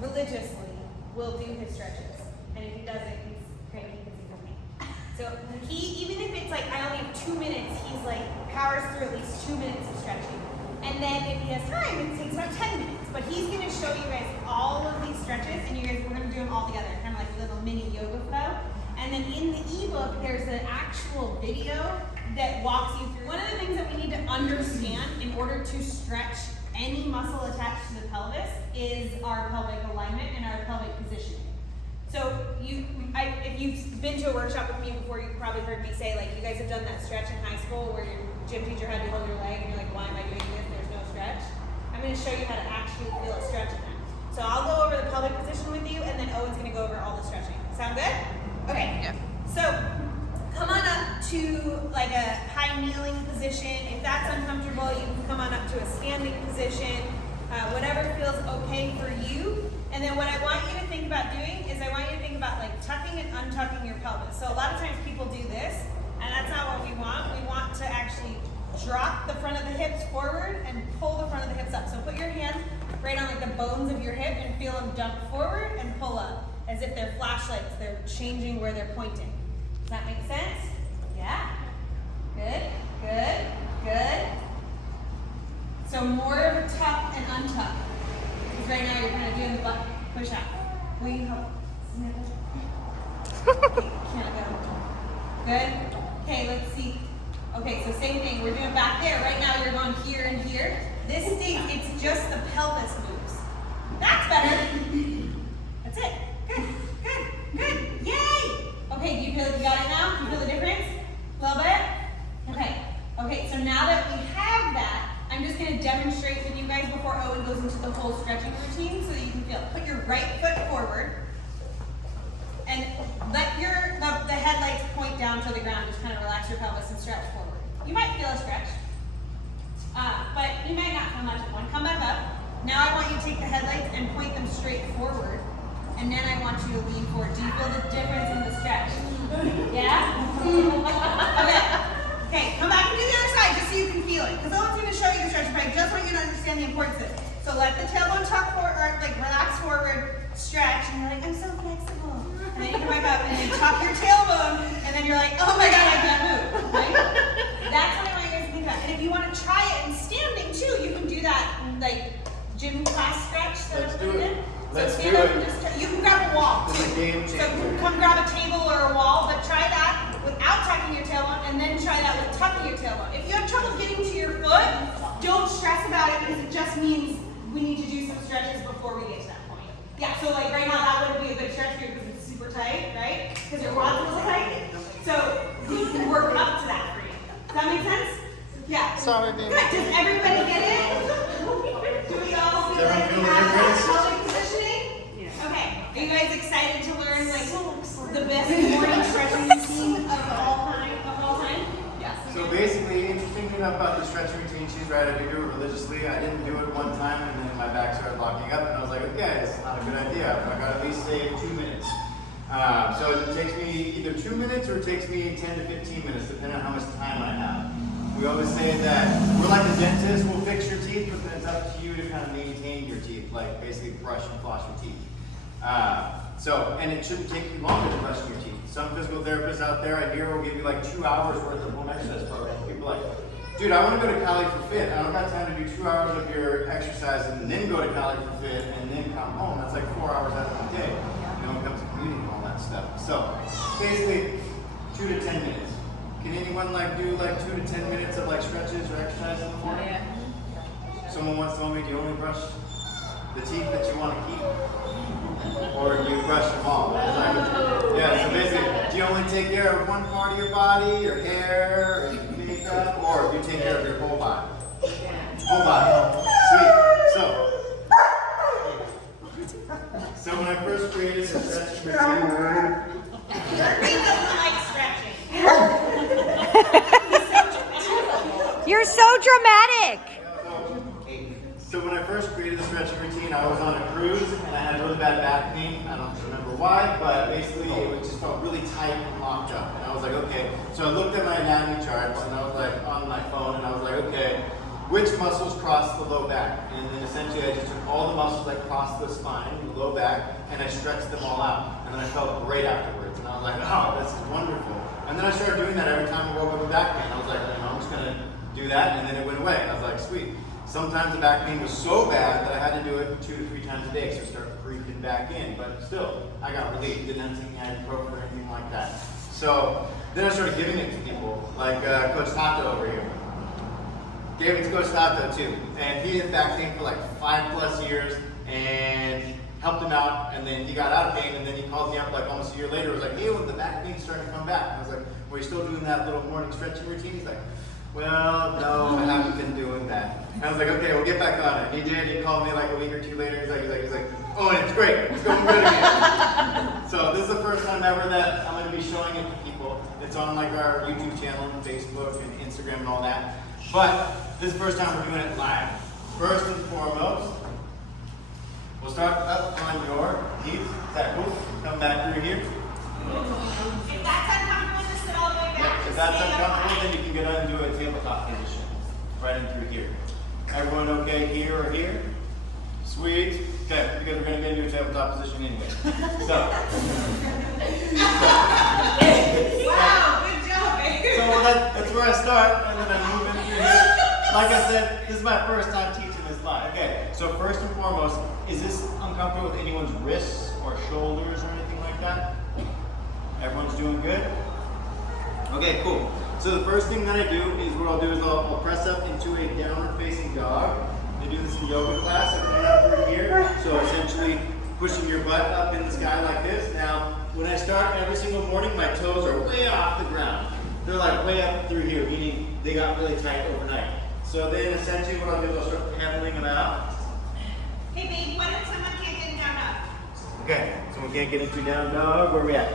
religiously will do his stretches. And if he doesn't, he's cranky because he's with me. So even if it's like, I only have 2 minutes, he's like, powers through at least 2 minutes of stretching. And then if he has time, it takes about 10 minutes. But he's going to show you guys all of these stretches, and we're going to do them all together, kind of like a little mini yoga flow. And then in the ebook, there's an actual video that walks you through. One of the things that we need to understand in order to stretch any muscle attached to the pelvis is our pelvic alignment and our pelvic positioning. So if you've been to a workshop with me before, you've probably heard me say, like, you guys have done that stretch in high school where your gym teacher had you hold your leg and you're like, why am I doing this? There's no stretch. I'm going to show you how to actually feel a stretch in that. So I'll go over the pelvic position with you, and then Owen's going to go over all the stretching. Sound good? Okay. Yeah. So come on up to like a high kneeling position. If that's uncomfortable, you can come on up to a standing position. Whatever feels okay for you. And then what I want you to think about doing is I want you to think about like tucking and untucking your pelvis. So a lot of times people do this, and that's not what we want. We want to actually drop the front of the hips forward and pull the front of the hips up. So put your hands right on like the bones of your hip and feel them dump forward and pull up. As if they're flashlights, they're changing where they're pointing. Does that make sense? Yeah? Good, good, good. So more of a tuck and untuck. Because right now you're kind of doing the butt push out. Will you help? Okay, can't go. Good? Okay, let's see. Okay, so same thing. We're doing back there. Right now you're going here and here. This stage, it's just the pelvis moves. That's better. That's it. Good, good, good. Yay! Okay, do you feel like you got it now? Do you feel the difference? A little bit? Okay. Okay, so now that we have that, I'm just going to demonstrate with you guys before Owen goes into the whole stretching routine so that you can feel. Put your right foot forward and let the headlights point down to the ground. Just kind of relax your pelvis and stretch forward. You might feel a stretch, but you might not feel much of one. Come back up. Now I want you to take the headlights and point them straight forward. And then I want you to lean forward. Do you feel the difference in the stretch? Yeah? Okay. Okay, come back and do the other side just so you can feel it. Because Owen's going to show you the stretch, but I just want you to understand the importance of it. So let the tailbone tuck forward, or like relax forward, stretch, and you're like, I'm so flexible. And then you come back up and you tuck your tailbone, and then you're like, oh my God, I can't move. Right? That's what I want you guys to think about. And if you want to try it in standing too, you can do that like gym class stretch that Let's I'm do doing. it. So Let's stand do up it. and just, you can grab a wall too. It's a game So changer. come grab a table or a wall, but try that without tucking your tailbone, and then try that with tucking your tailbone. If you have trouble getting to your foot, don't stress about it because it just means we need to do some stretches before we get to that point. Yeah, so like right now that wouldn't be a good stretch for you because it's super tight, right? Because your quads are tight. So we can work up to that for you. Does that make sense? Yeah. Sorry, baby. Good. Does everybody get it? Do we all feel like we have that pelvic positioning? Yeah. Okay. Are you guys excited to learn like the best morning stretching routine of all time? Yes. So basically, interesting thing about the stretching routine, she's right, I do it religiously. I didn't do it one time and then my back started locking up and I was like, okay, it's not a good idea. I got to at least save 2 minutes. So it takes me either 2 minutes or it takes me 10 to 15 minutes, depending on how much time I have. We always say that we're like a dentist, we'll fix your teeth, but then it's up to you to kind of maintain your teeth, like basically brush and floss your teeth. And it shouldn't take you longer to brush your teeth. Some physical therapists out there, I hear, will give you like 2 hours worth of home exercise program. People are like, dude, I want to go to Cali for fit. I don't got time to do 2 hours of your exercise and then go to Cali for fit and then come home. That's like 4 hours out of my day. You know, when it comes to commuting and all that stuff. So basically, 2 to 10 minutes. Can anyone like do like 2 to 10 minutes of like stretches or exercise in the morning? Yeah. Someone once told me, do you only brush the teeth that you want to keep? Or do you brush them all? Yeah, so basically, do you only take care of one part of your body, your hair, or your makeup, or do you take care of your whole body? Whole body. Sweet. So when I first created the stretching routine, He doesn't like stretching. You're so dramatic. So when I first created the stretching routine, I was on a cruise and I had really bad back pain. I don't remember why, but basically it just felt really tight and locked up. And I was like, okay. So I looked at my anatomy charts and I was like on my phone and I was like, okay, which muscles cross the low back. And then essentially I just took all the muscles that cross the spine, the low back, and I stretched them all out. And then I felt great afterwards. And I was like, oh, this is wonderful. And then I started doing that every time I woke up with back pain. I was like, I'm just gonna do that, and then it went away. I was like, sweet. Sometimes the back pain was so bad that I had to do it 2 to 3 times a day, so it started creeping back in. But still, I got relief. Didn't have to take ibuprofen or anything like that. So then I started giving it to people, like Coach Tato over here. Gave it to Coach Tato too, and he had back pain for like 5+ years, and helped him out, and then he got out of pain, and then he called me up like almost a year later. Was like, hey, well, the back pain's starting to come back. I was like, well, you still doing that little morning stretching routine? He's like, well, no, I haven't been doing that. And I was like, okay, we'll get back on it. And he did. He called me like a week or 2 later. He's like, oh, and it's great. It's going good again. So this is the first time ever that I'm going to be showing it to people. It's on like our YouTube channel and Facebook and Instagram and all that. But this is the first time we're doing it live. First and foremost, we'll start up on your knees. Is that cool? Come back through here. If that's uncomfortable, just sit all the way back. If that's uncomfortable, then you can get into a tabletop position. Right in through here. Everyone okay here or here? Sweet. Okay, because we're going to get into a tabletop position anyway. So. Wow, good job, baby. So that's where I start, and then I move in through here. Like I said, this is my first time teaching this live. Okay, so first and foremost, is this uncomfortable with anyone's wrists or shoulders or anything like that? Everyone's doing good? Okay, cool. So the first thing that I do is what I'll do is I'll press up into a downward facing dog. They do this in yoga class. I come up through here. So essentially pushing your butt up in the sky like this. Now, when I start every single morning, my toes are way off the ground. They're like way up through here, meaning they got really tight overnight. So then essentially what I'll do is I'll start pedaling them out. Hey, babe, what if someone can't get down dog? Okay, someone can't get into down dog. Where are we at?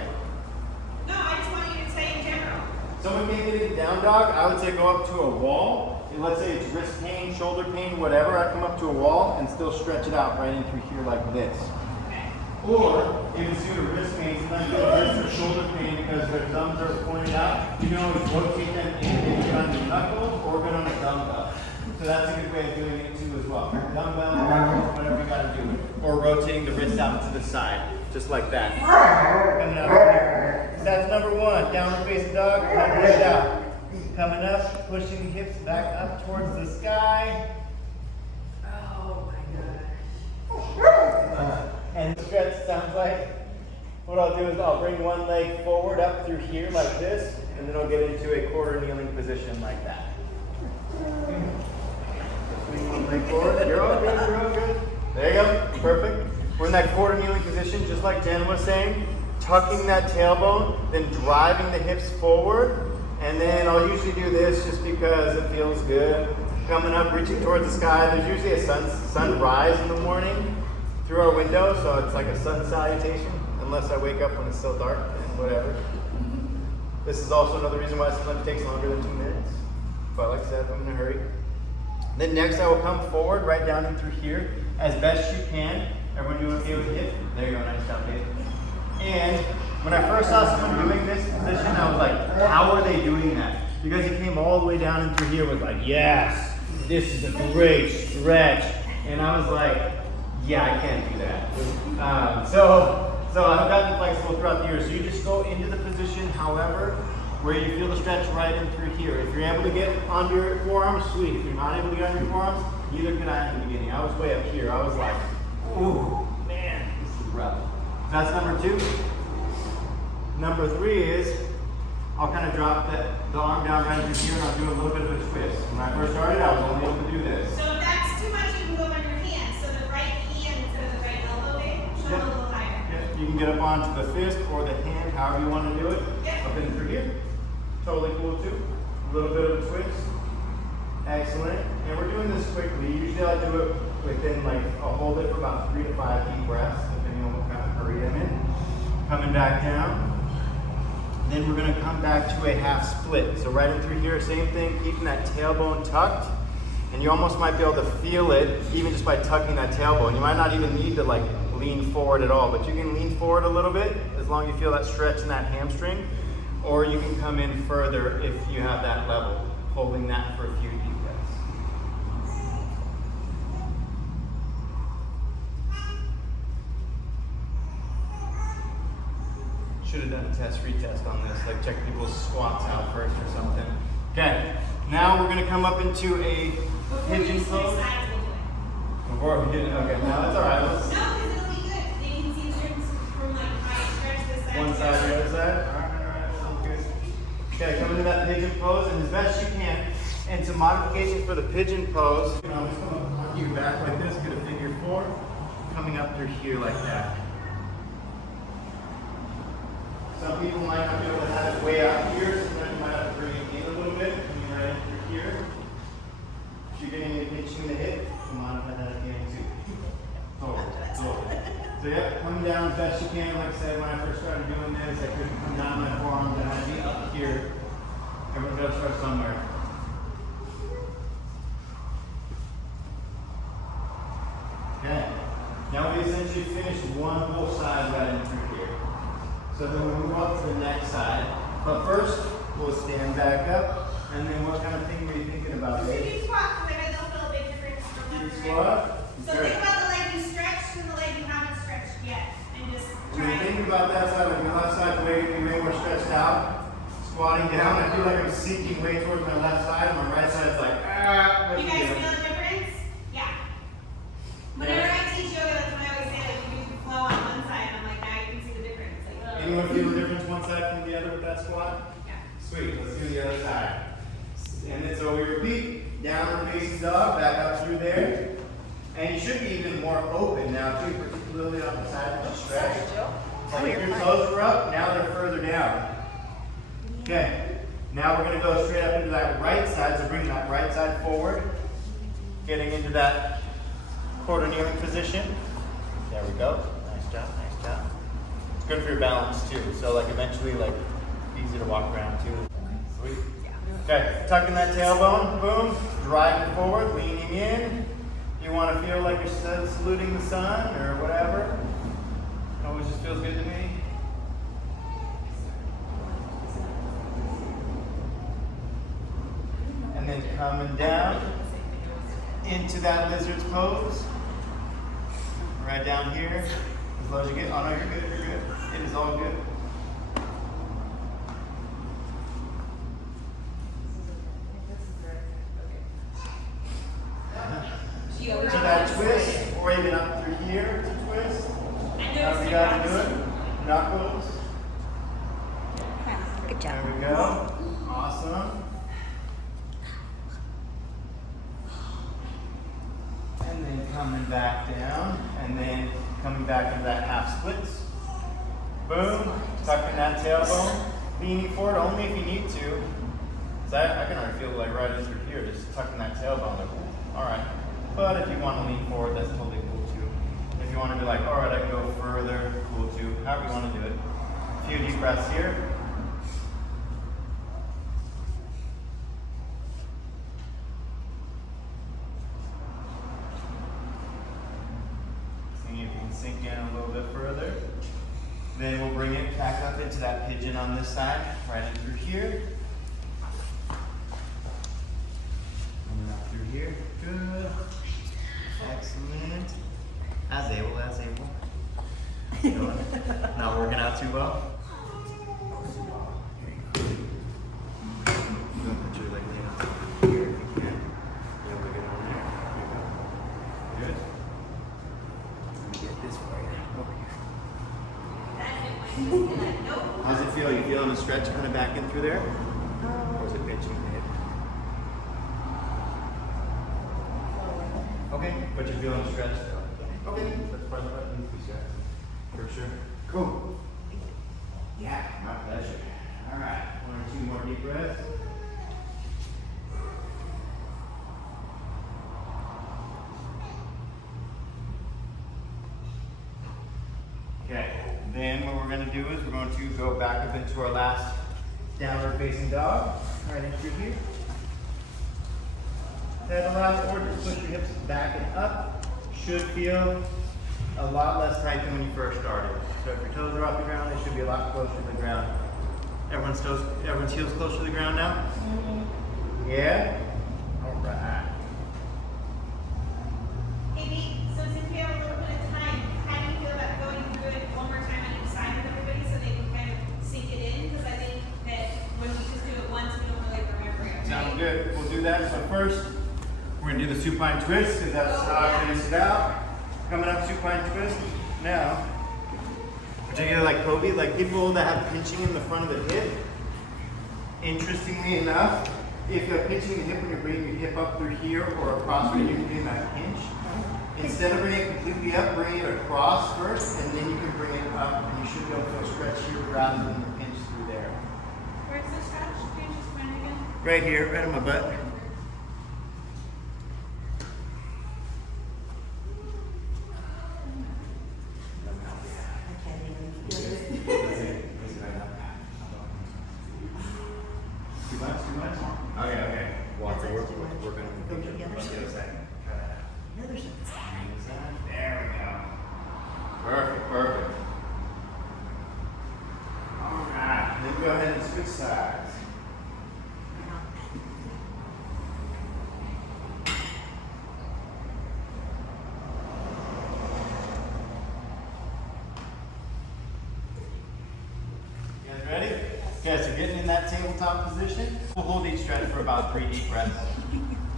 No, I just want you to say in general. Someone can't get into down dog, I would say go up to a wall. And let's say it's wrist pain, shoulder pain, whatever. I come up to a wall and still stretch it out right in through here like this. Okay. Or if it's due to wrist pain, sometimes you get wrist or shoulder pain because their thumbs are pointed out. You can always rotate them in either on your knuckles or good on a dumbbell. So that's a good way of doing it too as well. Dumbbell, knuckles, whatever you gotta do. Or rotating the wrist out to the side, just like that. Coming out here. So that's number 1. Downward facing dog, coming right out. Coming up, pushing the hips back up towards the sky. Oh my gosh. And stretch sounds like, what I'll do is I'll bring one leg forward up through here like this, and then I'll get into a quarter kneeling position like that. Swing one leg forward. You're all good, you're all good. There you go, perfect. We're in that quarter kneeling position, just like Jen was saying, tucking that tailbone, then driving the hips forward. And then I'll usually do this just because it feels good. Coming up, reaching towards the sky. There's usually a sunrise in the morning through our window, so it's like a sun salutation, unless I wake up when it's still dark and whatever. This is also another reason why sometimes it takes longer than 2 minutes. But like I said, if I'm in a hurry. Then next I will come forward, right down in through here, as best you can. Everyone doing okay with the hip? There you go, nice job, Dave. And when I first saw someone doing this position, I was like, how are they doing that? Because he came all the way down in through here with like, yes, this is a great stretch. And I was like, yeah, I can't do that. So I've gotten flexible throughout the years. So you just go into the position, however, where you feel the stretch right in through here. If you're able to get onto your forearms, sweet. If you're not able to get on your forearms, neither could I in the beginning. I was way up here. I was like, ooh, man, this is rough. That's number 2. Number 3 is I'll kind of drop the arm down right through here and I'll do a little bit of a twist. When I first started, I was only able to do this. So if that's too much, you can go on your hand. So the right hand instead of the right elbow, babe, show a little higher. Yep. You can get up onto the fist or the hand, however you want to do it. Yep. Up in through here. Totally cool too. A little bit of a twist. Excellent. And we're doing this quickly. Usually I do it within I'll hold it for about 3 to 5 deep breaths, depending on what kind of hurry I'm in. Coming back down. Then we're going to come back to a half split. So right in through here, same thing, keeping that tailbone tucked. And you almost might be able to feel it even just by tucking that tailbone. You might not even need to lean forward at all, but you can lean forward a little bit as long as you feel that stretch in that hamstring. Or you can come in further if you have that level, holding that for a few deep breaths. Should have done a retest on this, like check people's squats out first or something. Okay, now we're gonna come up into a pigeon pose. Before we did it, okay, no, that's all right. No, because it'll be good. They can see the difference from like my stretch this side. One side to the other side. All right, sounds good. Okay, come into that pigeon pose, and as best you can. And some modifications for the pigeon pose. You know, I'm just gonna walk you back like this, get a figure 4, coming up through here like that. Some people might not be able to have it way out here, sometimes you might have to bring it in a little bit, coming right in through here. If you're getting a pinch in the hip, you can modify that again too. So yeah, come down as best you can. Like I said, when I first started doing this, I couldn't come down my forearms, I had to be up here. Everyone's got to start somewhere. Okay. Now we essentially finished one whole side right in through here. So then we move up to the next side. But first, we'll stand back up. And then what kind of thing were you thinking about? Just do squat, because I bet they'll feel a big difference from left to Squat? right. So think about the leg you stretched and the leg you haven't stretched yet. And just When you try think about that side, like your left side's way more stretched out. Squatting down, I feel like I'm sinking way towards my left side, and my right side's like, ah. You guys feel the difference? Yeah. Whenever I teach yoga, that's what I always say, like, you can flow on one side, and I'm like, now you can see the difference. Like, Anyone feel the difference one side from the other with that squat? yeah. Sweet, let's do the other side. And then so we repeat, downward facing dog, back up through there. And you should be even more open now too, particularly on the side of the stretch. Like if your toes were up, now they're further down. Okay, now we're gonna go straight up into that right side, so bring that right side forward. Getting into that quarter kneeling position. There we go, nice job, nice job. It's good for your balance too, so like eventually like easy to walk around too. Sweet. Okay, tucking that tailbone, boom, driving forward, leaning in. You want to feel like you're saluting the sun or whatever. It always just feels good to me. And then coming down into that lizard's pose. Right down here. As low as you get. Oh no, you're good, you're good. It is all good. To that twist, or even up through here to twist. However you gotta do it. Knuckles. Good job. There we go. Awesome. And then coming back down, and then coming back into that half splits. Boom. Tucking that tailbone. Leaning forward only if you need to. So I can already feel it like right in through here, just tucking that tailbone. Like, all right. But if you want to lean forward, that's totally cool too. If you want to be like, all right, I can go further, cool too. However you want to do it. A few deep breaths here. See if you can sink in a little bit further. Then we'll bring it back up into that pigeon on this side, right in through here. Coming up through here. Good. Excellent. As able, as able. Not working out too well? Put your leg down here if you can. Be able to get over there. There you go. Good. Let me get this for you. Over here. How's it feel? You feeling the stretch kind of back in through there? Or is it pinching the hip? Okay, but you're feeling the stretch though. Okay, that's part of what needs to be stretched. For sure. Cool. Yeah, my pleasure. All right, 1 or 2 more deep breaths. Okay, then what we're going to do is we're going to go back up into our last downward facing dog. Right in through here. Head allows, or just push your hips back and up. Should feel a lot less tight than when you first started. So if your toes are off the ground, they should be a lot closer to the ground. Everyone's heels closer to the ground now? Mm-hmm. Yeah? All right. Hey, Pete, so since we have a little bit of time, how do you feel about going through it one more time on each side with everybody so they can kind of that. So first, we're gonna do the supine twist because that's how I finish it out. Coming up supine twist. Now, particularly like Kobe, like people that have pinching in the front of the hip, interestingly enough, if you're pinching the hip when you're bringing your hip up through here or across where you're getting that pinch, instead of bringing it completely up, bring it across first, and then you can bring it up, and you should be able to stretch here rather than the pinch through there. Where's the stretch? Can you just find it again? Right here, right on my butt. Too much? Okay. Walk forward. We're going to go together. Give a second. There we go. Perfect. Alright, then go ahead and switch sides. You guys ready? Okay, so getting in that tabletop position, we'll hold each stretch for about 3 deep breaths.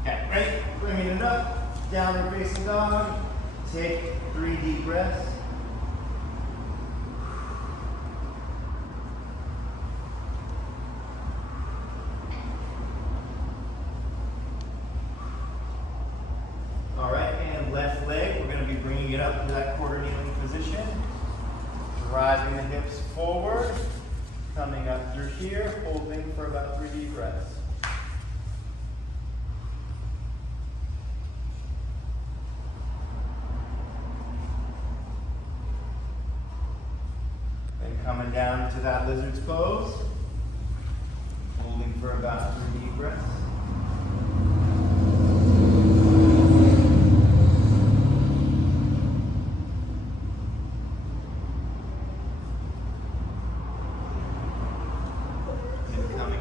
Okay, ready? Bringing it up, downward facing dog. Take 3 deep breaths. All right, and left leg, we're going to be bringing it up to that quarter kneeling position. Driving the hips forward, coming up through here, holding for about 3 deep breaths. Then coming down to that lizard's pose, holding for about 3 deep breaths.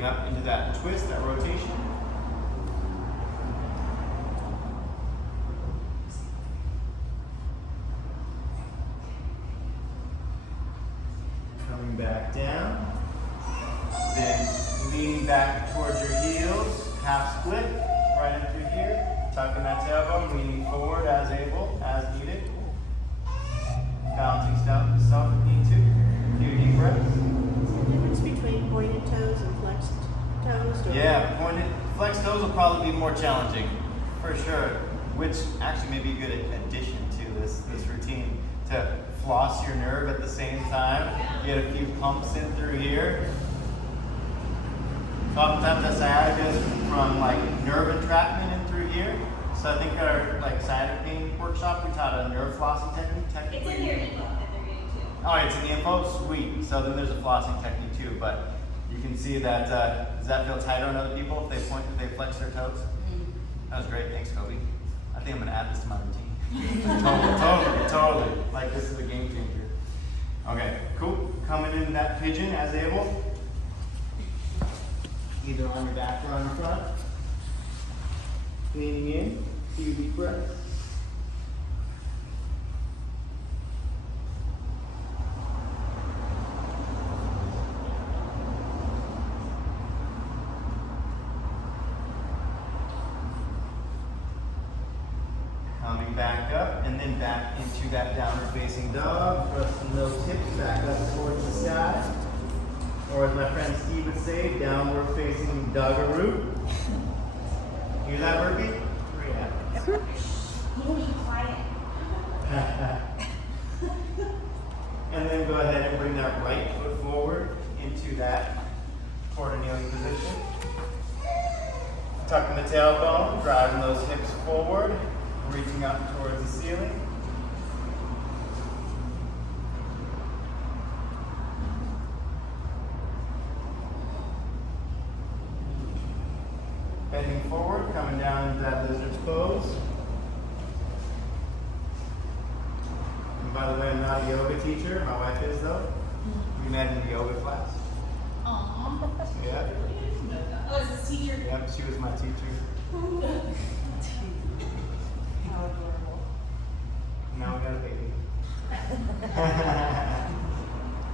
Up into that twist, that rotation. Coming back down. Then leaning back towards your heels, half split, right in through here. Tucking that tailbone, leaning forward as able, as needed. Balancing yourself if you need to. A few deep breaths. Difference between pointed toes and flexed toes? Or Yeah, pointed flex toes will probably be more challenging, for sure. Which actually may be a good addition to this routine, to floss your nerve at the same time. Get a few pumps in through here. So oftentimes that sciatica is from like nerve entrapment in through here. So I think our like sciatic pain workshop, we taught a nerve flossing technique. It's in your info that they're getting too. Oh, it's in the info? Sweet. So then there's a flossing technique too, but you can see that, does that feel tighter on other people if they flex their toes? That was great. Thanks, Kobe. I think I'm going to add this to my routine. Totally. Like this is a game changer. Okay, cool. Coming in that pigeon as able. Either on your back or on your front. Leaning in. Few deep breaths. Coming back up and then back into that downward facing dog. Thrusting those hips back up towards the sky. Or as my friend Steve would say, downward facing doggaroo. Hear that, Burpee? Yeah. You need quiet. And then go ahead and bring that right foot forward into that quarter kneeling position. Tucking the tailbone, driving those hips forward, reaching up towards the ceiling. Bending forward, coming down into that lizard's pose. And by the way, I'm not a yoga teacher. My wife is though. We met in a yoga class. Aww. Yeah. Oh, is this teacher? Yep, she was my teacher. how adorable. Now we got a baby.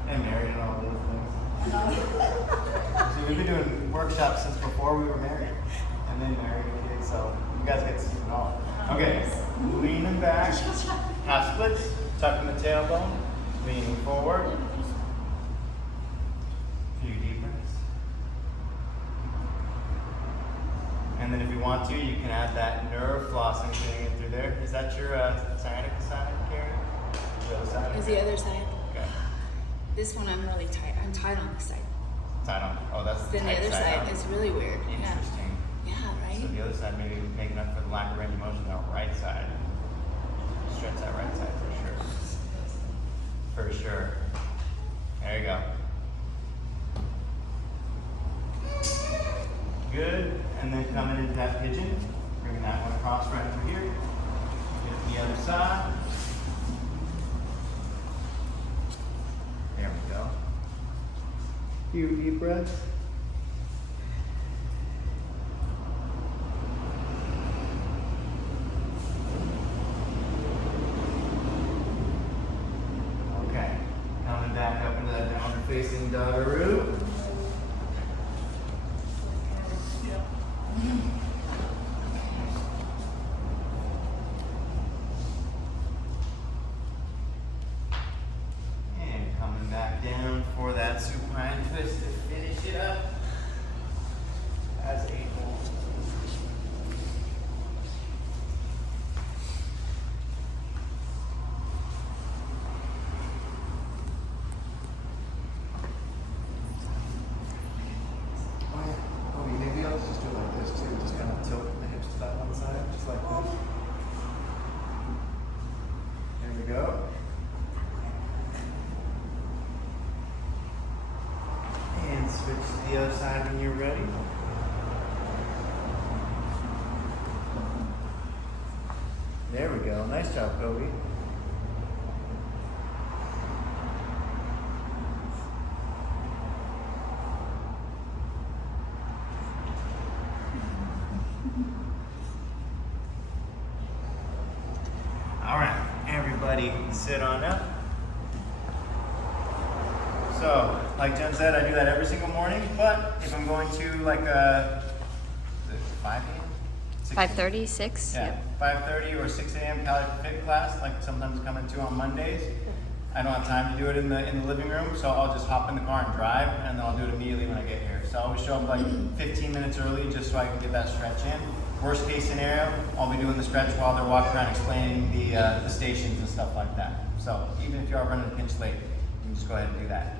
And married and all those things. See, we've been doing workshops since before we were married. And then married. coming back. Half splits, tucking the tailbone, leaning forward. A few deep breaths. And then if you want to, you can add that nerve flossing thing in through there. Is that your sciatica side, Karen? The other side? Is the other side? Okay. This one I'm really tight. I'm tight on this side. Tight on. Oh, that's the Then the tight other side on. is really weird. Interesting. Yeah, right? So the other side maybe making up for the lack of range of motion on the right side. Stretch that right side for sure. For sure. There you go. Good. And then coming into that pigeon, bringing that one across right through here. Get the other side. There we go. Few deep breaths. Okay. Coming back up into that downward facing doggeroo. And coming back down for that supine twist to finish it up as a whole. Oh yeah. Oh, maybe I'll just do it like this too. Just kind of tilt the hips to that one side, just like this. There we go. And switch to the other side when you're ready. There we go. Nice job, Kobe. All right, everybody sit on up. So, like Jen said, I do that every single morning, but if I'm going to like a, is it 5 a.m.? 5:30, 6? Yeah, 5:30 or 6 a.m. Cali Fit class, like sometimes come into on Mondays. I don't have time to do it in the living room, so I'll just hop in the car and drive, and then I'll do it immediately when I get here. So I always show up like 15 minutes early just so I can get that stretch in. Worst case scenario, I'll be doing the stretch while they're walking around explaining the stations and stuff like that. So even if you are running a pinch late, you can just go ahead and do that.